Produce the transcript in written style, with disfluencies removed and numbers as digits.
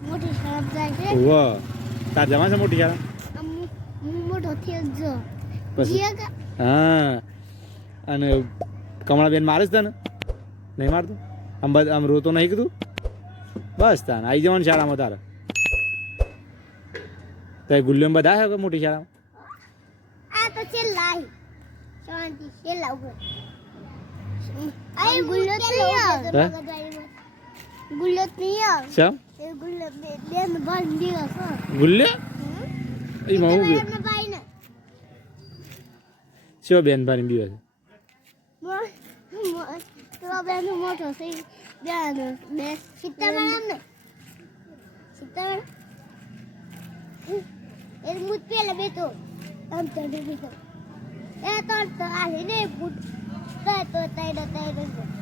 મોટી શાળા જાય છે વાહ તાર જવા છે મોટી શાળા હું મોટો થયો જો પછી જીયા હા અને કમળાબેન મારે જ તને નહીં મારતું આમ રોતો નહીં કીધું બસ તાને આવી જવાનું શાળામાં તારે તો એ ગુલ્લીઓ બધા છે મોટી શાળામાં આ તો છે લાઈ શાંતિ છે લાવ આઈ ગુલ્લત નહીં આવે ગુલ્લત નહીં આવે શા એ ગુલ્લત બેન ભાઈ દિવસ ગુલ્લીઓ એ હું ભાઈ ને શું બેન ભાઈ બીવે છે તો બેન મોટો છે બેન બે સીતારામ ને સીતારામ એ મુત પેલા બેતો આમ તો બેતો એ તો આ ને પુટ તો તાઈ